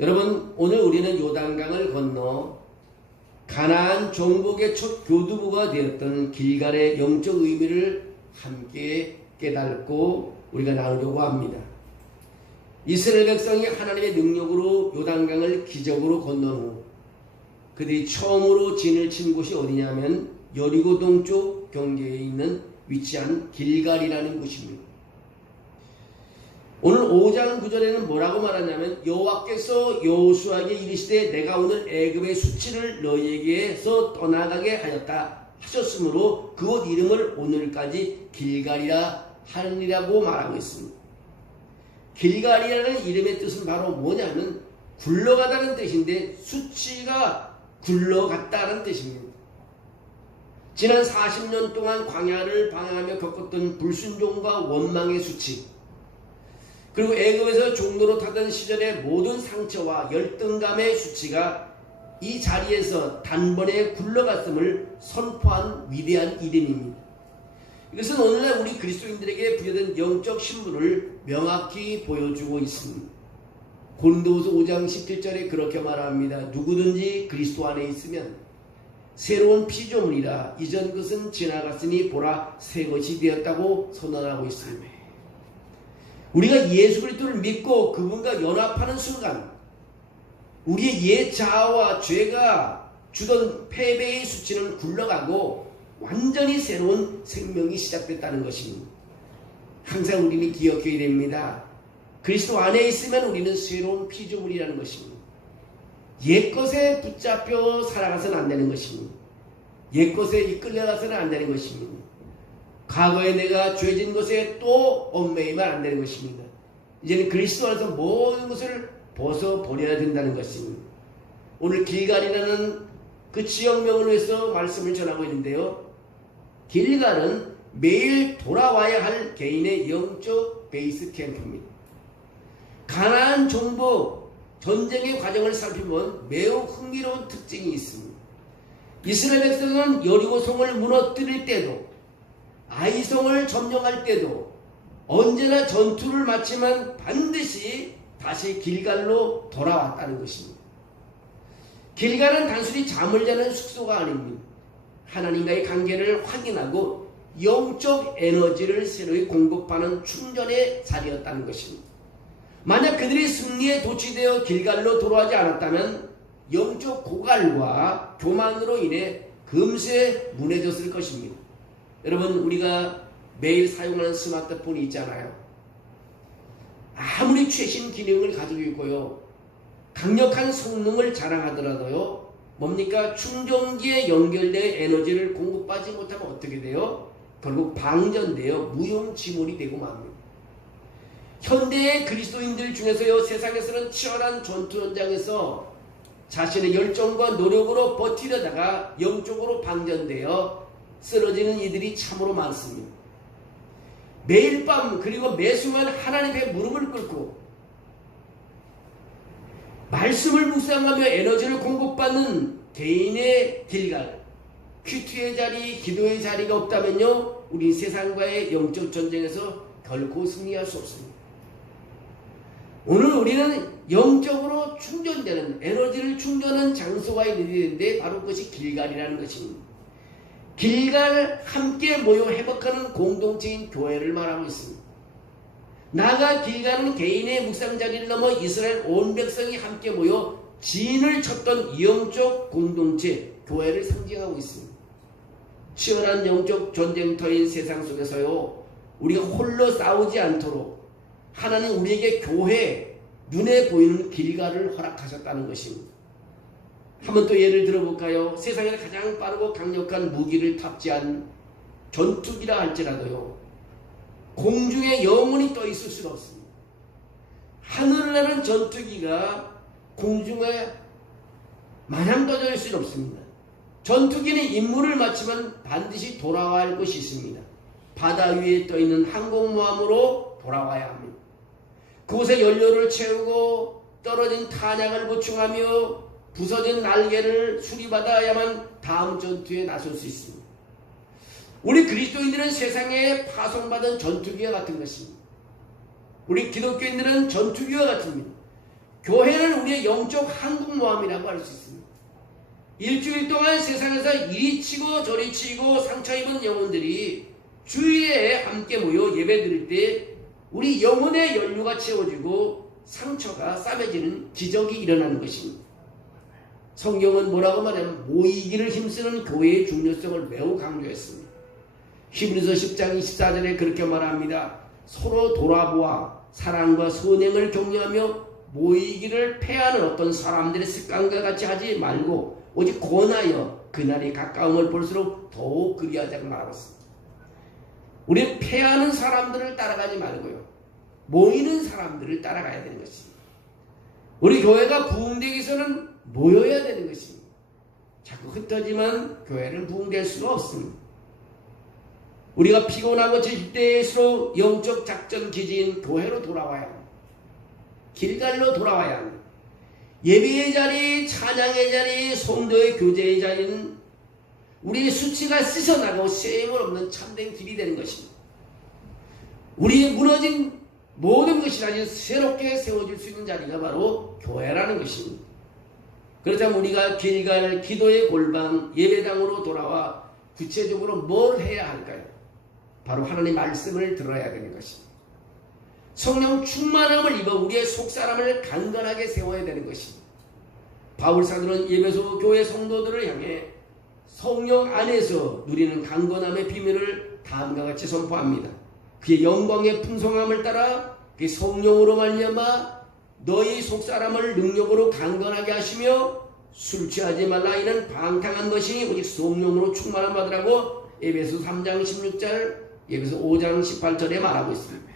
여러분, 오늘 우리는 요단강을 건너 가나안 정복의 첫 교두보가 되었던 길갈의 영적 의미를 함께 깨닫고 우리가 나누려고 합니다. 이스라엘 백성이 하나님의 능력으로 요단강을 기적으로 건넌 후 그들이 처음으로 진을 친 곳이 어디냐면 여리고 동쪽 경계에 있는 위치한 길갈이라는 곳입니다. 오늘 5장 9절에는 뭐라고 말하냐면 여호와께서 여호수아에게 이르시되 내가 오늘 애굽의 수치를 너희에게서 떠나가게 하였다 하셨으므로 그곳 이름을 오늘까지 길갈이라 하느니라고 말하고 있습니다. 길갈이라는 이름의 뜻은 바로 뭐냐면 굴러가다는 뜻인데 수치가 굴러갔다는 뜻입니다. 지난 40년 동안 광야를 방황하며 겪었던 불순종과 원망의 수치, 그리고 애굽에서 종로로 타던 시절의 모든 상처와 열등감의 수치가 이 자리에서 단번에 굴러갔음을 선포한 위대한 이름입니다. 이것은 오늘날 우리 그리스도인들에게 부여된 영적 신분을 명확히 보여주고 있습니다. 고린도후서 5장 17절에 그렇게 말합니다. 누구든지 그리스도 안에 있으면 새로운 피조물이라 이전 것은 지나갔으니 보라 새 것이 되었다고 선언하고 있습니다. 우리가 예수 그리스도를 믿고 그분과 연합하는 순간 우리의 옛 자아와 죄가 주던 패배의 수치는 굴러가고 완전히 새로운 생명이 시작됐다는 것입니다. 항상 우리는 기억해야 됩니다. 그리스도 안에 있으면 우리는 새로운 피조물이라는 것입니다. 옛것에 붙잡혀 살아가서는 안 되는 것입니다. 옛것에 이끌려가서는 안 되는 것입니다. 과거에 내가 죄진 것에 또 얽매이면 안 되는 것입니다. 이제는 그리스도 안에서 모든 것을 벗어버려야 된다는 것입니다. 오늘 길갈이라는 그 지역명을 위해서 말씀을 전하고 있는데요. 길갈은 매일 돌아와야 할 개인의 영적 베이스 캠프입니다. 가나안 정복 전쟁의 과정을 살피면 매우 흥미로운 특징이 있습니다. 이스라엘 백성은 여리고성을 무너뜨릴 때도 아이성을 점령할 때도 언제나 전투를 마치면 반드시 다시 길갈로 돌아왔다는 것입니다. 길갈은 단순히 잠을 자는 숙소가 아닙니다. 하나님과의 관계를 확인하고 영적 에너지를 새로이 공급하는 충전의 자리였다는 것입니다. 만약 그들이 승리에 도취되어 길갈로 돌아오지 않았다면 영적 고갈과 교만으로 인해 금세 무너졌을 것입니다. 여러분, 우리가 매일 사용하는 스마트폰이 있잖아요. 아무리 최신 기능을 가지고 있고요, 강력한 성능을 자랑하더라도요, 뭡니까? 충전기에 연결된 에너지를 공급받지 못하면 어떻게 돼요? 결국 방전되어 무용지물이 되고 맙니다. 현대의 그리스도인들 중에서요, 세상에서는 치열한 전투 현장에서 자신의 열정과 노력으로 버티려다가 영적으로 방전되어 쓰러지는 이들이 참으로 많습니다. 매일 밤 그리고 매순간 하나님 앞에 무릎을 꿇고 말씀을 묵상하며 에너지를 공급받는 개인의 길갈, 큐티의 자리, 기도의 자리가 없다면요, 우리 세상과의 영적 전쟁에서 결코 승리할 수 없습니다. 오늘 우리는 영적으로 충전되는, 에너지를 충전하는 장소가 있는데 바로 그것이 길갈이라는 것입니다. 길갈 함께 모여 회복하는 공동체인 교회를 말하고 있습니다. 나아가 길갈은 개인의 묵상 자리를 넘어 이스라엘 온 백성이 함께 모여 진을 쳤던 영적 공동체, 교회를 상징하고 있습니다. 치열한 영적 전쟁터인 세상 속에서요, 우리가 홀로 싸우지 않도록 하나님 우리에게 교회, 눈에 보이는 길갈을 허락하셨다는 것입니다. 한번 또 예를 들어볼까요? 세상에 가장 빠르고 강력한 무기를 탑재한 전투기라 할지라도요, 공중에 영원히 떠 있을 수는 없습니다. 하늘을 나는 전투기가 공중에 마냥 떠져 있을 수는 없습니다. 전투기는 임무를 마치면 반드시 돌아와야 할 것이 있습니다. 바다 위에 떠 있는 항공모함으로 돌아와야 합니다. 그곳에 연료를 채우고 떨어진 탄약을 보충하며 부서진 날개를 수리받아야만 다음 전투에 나설 수 있습니다. 우리 그리스도인들은 세상에 파송받은 전투기와 같은 것입니다. 우리 기독교인들은 전투기와 같습니다. 교회는 우리의 영적 항공모함이라고 할 수 있습니다. 일주일 동안 세상에서 이리 치고 저리 치고 상처 입은 영혼들이 주일에 함께 모여 예배 드릴 때 우리 영혼의 연료가 채워지고 상처가 싸매지는 기적이 일어나는 것입니다. 성경은 뭐라고 말하면 모이기를 힘쓰는 교회의 중요성을 매우 강조했습니다. 히브리서 10장 24절에 그렇게 말합니다. 서로 돌아보아 사랑과 선행을 격려하며 모이기를 패하는 어떤 사람들의 습관과 같이 하지 말고 오직 권하여 그날이 가까움을 볼수록 더욱 그리하자고 말하고 있습니다. 우리는 패하는 사람들을 따라가지 말고요, 모이는 사람들을 따라가야 되는 것입니다. 우리 교회가 부흥되기 위해서는 모여야 되는 것입니다. 자꾸 흩어지면 교회는 부흥될 수가 없습니다. 우리가 피곤하고 지칠 때일수록 영적 작전 기지인 교회로 돌아와야 합니다. 길갈로 돌아와야 합니다. 예배의 자리, 찬양의 자리, 성도의 교제의 자리는 우리의 수치가 씻어나가고 쇠임을 없는 참된 길이 되는 것입니다. 우리의 무너진 모든 것이 다시 새롭게 세워질 수 있는 자리가 바로 교회라는 것입니다. 그렇다면 우리가 길갈 기도의 골방 예배당으로 돌아와 구체적으로 뭘 해야 할까요? 바로 하나님의 말씀을 들어야 되는 것입니다. 성령 충만함을 입어 우리의 속사람을 강건하게 세워야 되는 것입니다. 바울 사도는 에베소 교회 성도들을 향해 성령 안에서 누리는 강건함의 비밀을 다음과 같이 선포합니다. 그의 영광의 풍성함을 따라 그의 성령으로 말미암아 너희 속사람을 능력으로 강건하게 하시며 술 취하지 말라. 이는 방탕한 것이 오직 성령으로 충만함 받으라고 에베소 3장 16절, 에베소 5장 18절에 말하고 있습니다.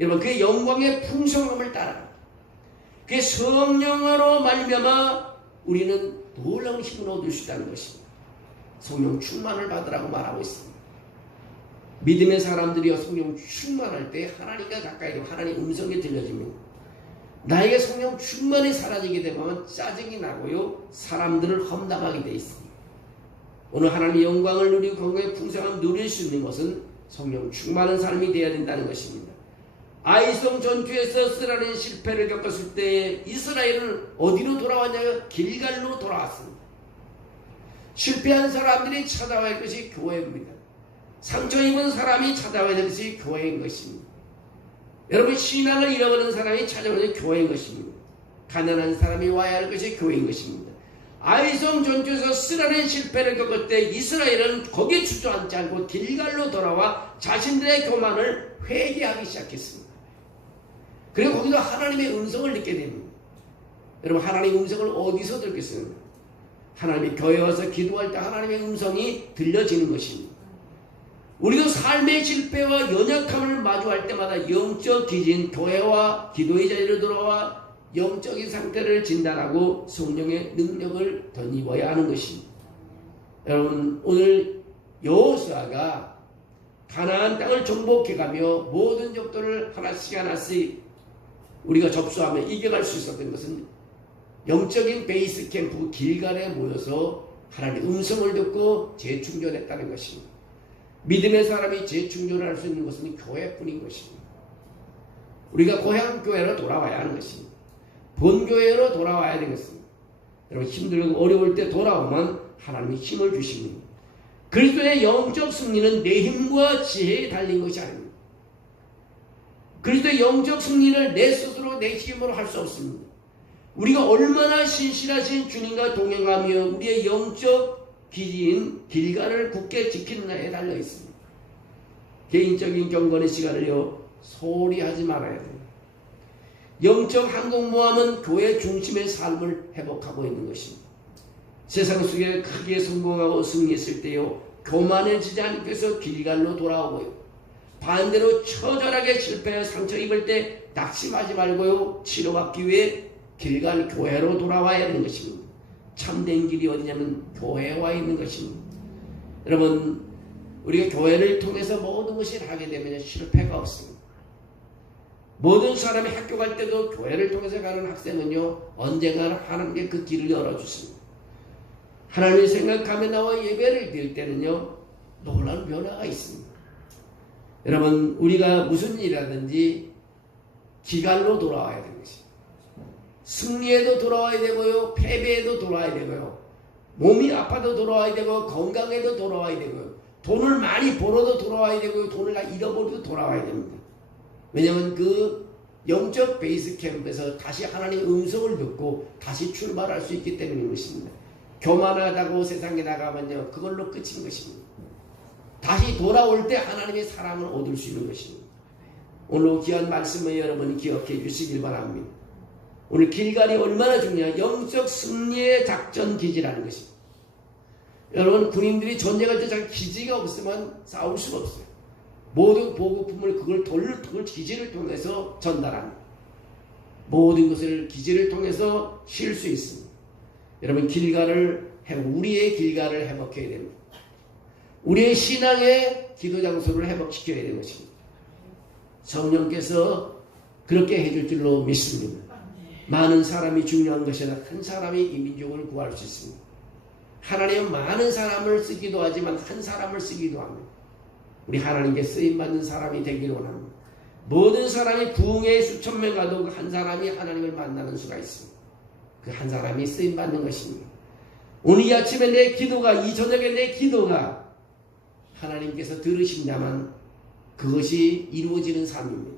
여러분, 그의 영광의 풍성함을 따라 그의 성령으로 말미암아 우리는 놀라운 힘을 얻을 수 있다는 것입니다. 성령 충만을 받으라고 말하고 있습니다. 믿음의 사람들이여 성령 충만할 때 하나님과 가까이 되고 하나님의 음성이 들려집니다. 나에게 성령 충만이 사라지게 되면 짜증이 나고요, 사람들을 험담하게 되어 있습니다. 오늘 하나님의 영광을 누리고 건강의 풍성함을 누릴 수 있는 것은 성령 충만한 사람이 되어야 된다는 것입니다. 아이성 전투에서 쓰라린 실패를 겪었을 때 이스라엘은 어디로 돌아왔냐면 길갈로 돌아왔습니다. 실패한 사람들이 찾아와야 할 것이 교회입니다. 상처 입은 사람이 찾아와야 할 것이 교회인 것입니다. 여러분, 신앙을 잃어버린 사람이 찾아오는 것이 교회인 것입니다. 가난한 사람이 와야 할 것이 교회인 것입니다. 아이성 전투에서 쓰라린 실패를 겪을 때 이스라엘은 거기에 주저앉지 않고 길갈로 돌아와 자신들의 교만을 회개하기 시작했습니다. 그리고 거기서 하나님의 음성을 듣게 됩니다. 여러분, 하나님의 음성을 어디서 듣겠습니까? 하나님의 교회에 와서 기도할 때 하나님의 음성이 들려지는 것입니다. 우리도 삶의 실패와 연약함을 마주할 때마다 영적 기진 교회와 기도의 자리로 돌아와 영적인 상태를 진단하고 성령의 능력을 덧입어야 하는 것입니다. 여러분, 오늘 여호수아가 가나안 땅을 정복해가며 모든 적들을 하나씩 우리가 접수하며 이겨갈 수 있었던 것은 영적인 베이스 캠프 길갈에 모여서 하나님의 음성을 듣고 재충전했다는 것입니다. 믿음의 사람이 재충전을 할 수 있는 것은 교회뿐인 것입니다. 우리가 고향 교회로 돌아와야 하는 것입니다. 본교회로 돌아와야 되는 것입니다. 여러분, 힘들고 어려울 때 돌아오면 하나님이 힘을 주십니다. 그리스도의 영적 승리는 내 힘과 지혜에 달린 것이 아닙니다. 그리스도의 영적 승리를 내 스스로 내 힘으로 할 수 없습니다. 우리가 얼마나 신실하신 주님과 동행하며 우리의 영적 기지인 길갈을 굳게 지키느냐에 달려 있습니다. 개인적인 경건의 시간을요, 소홀히 하지 말아야 됩니다. 영적 항공모함은 교회 중심의 삶을 회복하고 있는 것입니다. 세상 속에 크게 성공하고 승리했을 때요, 교만해지지 않기 위해서 길갈로 돌아오고요, 반대로 처절하게 실패해 상처 입을 때 낙심하지 말고요, 치료받기 위해 길갈 교회로 돌아와야 하는 것입니다. 참된 길이 어디냐면 교회와 있는 것입니다. 여러분, 우리가 교회를 통해서 모든 것을 하게 되면 실패가 없습니다. 모든 사람이 학교 갈 때도 교회를 통해서 가는 학생은요, 언젠가 하나님께 그 길을 열어주십니다. 하나님을 생각하며 나와 예배를 드릴 때는요, 놀라운 변화가 있습니다. 여러분, 우리가 무슨 일이라든지 기갈로 돌아와야 되는 것입니다. 승리에도 돌아와야 되고요. 패배에도 돌아와야 되고요. 몸이 아파도 돌아와야 되고 건강에도 돌아와야 되고요. 돈을 많이 벌어도 돌아와야 되고요. 돈을 다 잃어버려도 돌아와야 됩니다. 왜냐하면 그 영적 베이스 캠프에서 다시 하나님의 음성을 듣고 다시 출발할 수 있기 때문인 것입니다. 교만하다고 세상에 나가면요, 그걸로 끝인 것입니다. 다시 돌아올 때 하나님의 사랑을 얻을 수 있는 것입니다. 오늘 귀한 말씀을 여러분 기억해 주시길 바랍니다. 오늘 길갈이 얼마나 중요한 영적 승리의 작전 기지라는 것입니다. 여러분, 군인들이 전쟁할 때 잘 기지가 없으면 싸울 수가 없어요. 모든 보급품을 그걸 기지를 통해서 전달합니다. 모든 것을 기지를 통해서 쉴 수 있습니다. 여러분, 우리의 길갈을 회복해야 됩니다. 우리의 신앙의 기도 장소를 회복시켜야 되는 것입니다. 성령께서 그렇게 해줄 줄로 믿습니다. 많은 사람이 중요한 것이 아니라 한 사람이 이 민족을 구할 수 있습니다. 하나님은 많은 사람을 쓰기도 하지만 한 사람을 쓰기도 합니다. 우리 하나님께 쓰임받는 사람이 되기를 원합니다. 모든 사람이 부흥에 수천 명 가도 그 한 사람이 하나님을 만나는 수가 있습니다. 그 한 사람이 쓰임받는 것입니다. 오늘 이 아침에 내 기도가, 이 저녁에 내 기도가 하나님께서 들으신다면 그것이 이루어지는 삶입니다.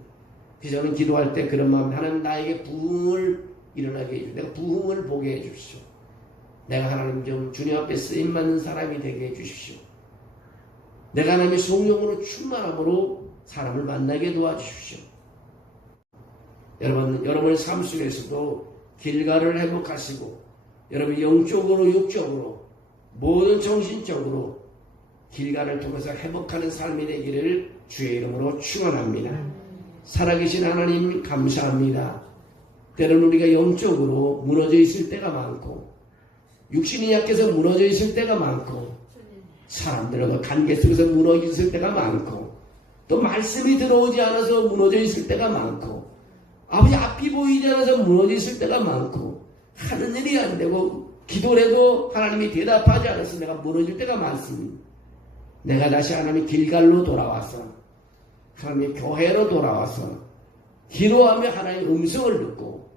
그래서 저는 기도할 때 그런 마음, 하나님 나에게 부흥을 일어나게 해주십시오. 내가 부흥을 보게 해주십시오. 내가 하나님 좀 주님 앞에 쓰임받는 사람이 되게 해주십시오. 내가 하나님의 성령으로 충만함으로 사람을 만나게 도와주십시오. 여러분의 삶 속에서도 길갈을 회복하시고 여러분 영적으로 육적으로 모든 정신적으로 길갈을 통해서 회복하는 삶이 되기를 주의 이름으로 축원합니다. 살아계신 하나님 감사합니다. 때로는 우리가 영적으로 무너져 있을 때가 많고 육신이 약해서 무너져 있을 때가 많고 사람들과 관계 속에서 무너져 있을 때가 많고 또 말씀이 들어오지 않아서 무너져 있을 때가 많고 아버지 앞이 보이지 않아서 무너져 있을 때가 많고 하는 일이 안 되고 기도를 해도 하나님이 대답하지 않아서 내가 무너질 때가 많습니다. 내가 다시 하나님의 길갈로 돌아와서 하나님의 교회로 돌아와서 기도하며 하나님의 음성을 듣고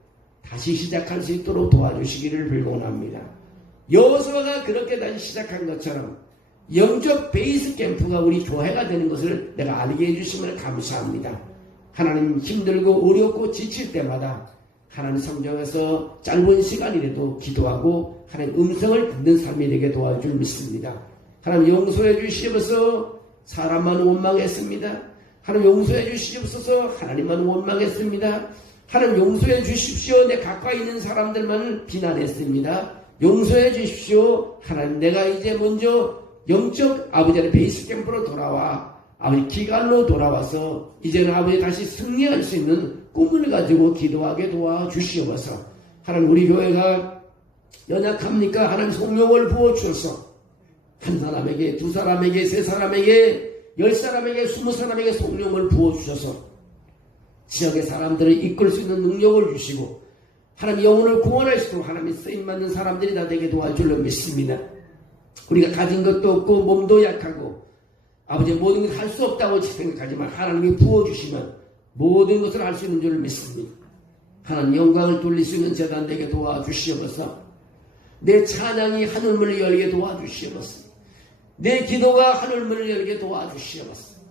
다시 시작할 수 있도록 도와주시기를 빌곤합니다. 여호수아가 그렇게 다시 시작한 것처럼 영적 베이스 캠프가 우리 교회가 되는 것을 내가 알게 해주시면 감사합니다. 하나님 힘들고 어렵고 지칠 때마다 하나님 성경에서 짧은 시간이라도 기도하고 하나님 음성을 듣는 삶이 되게 도와줄 믿습니다. 하나님 용서해 주시옵소서. 사람만 원망했습니다. 하나님 용서해 주시옵소서. 하나님만 원망했습니다. 하나님 용서해 주십시오. 내 가까이 있는 사람들만 비난했습니다. 용서해 주십시오. 하나님 내가 이제 먼저 영적 아버지의 베이스 캠프로 돌아와 아버지 기갈로 돌아와서 이제는 아버지 다시 승리할 수 있는 꿈을 가지고 기도하게 도와주시옵소서. 하나님 우리 교회가 연약합니까? 하나님 성령을 부어주셔서 한 사람에게, 두 사람에게, 세 사람에게, 10사람에게, 20사람에게 성령을 부어주셔서 지역의 사람들을 이끌 수 있는 능력을 주시고 하나님 영혼을 구원할 수 있도록 하나님이 쓰임받는 사람들이 다 되게 도와줄로 믿습니다. 우리가 가진 것도 없고 몸도 약하고 아버지 모든 것을 할 수 없다고 생각하지만 하나님이 부어주시면 모든 것을 할 수 있는 줄 믿습니다. 하나님 영광을 돌릴 수 있는 재단 되게 도와주시옵소서. 내 찬양이 하늘문을 열게 도와주시옵소서. 내 기도가 하늘문을 열게 도와주시옵소서.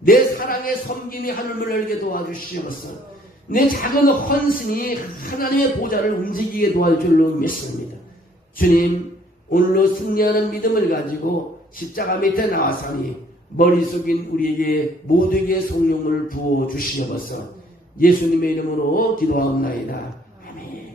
내 사랑의 섬김이 하늘문을 열게 도와주시옵소서. 내 작은 헌신이 하나님의 보좌를 움직이게 도와줄 줄로 믿습니다. 주님 오늘로 승리하는 믿음을 가지고 십자가 밑에 나와서니 머릿속인 우리에게 모두에게 성령을 부어주시옵소서. 예수님의 이름으로 기도하옵나이다. 아멘.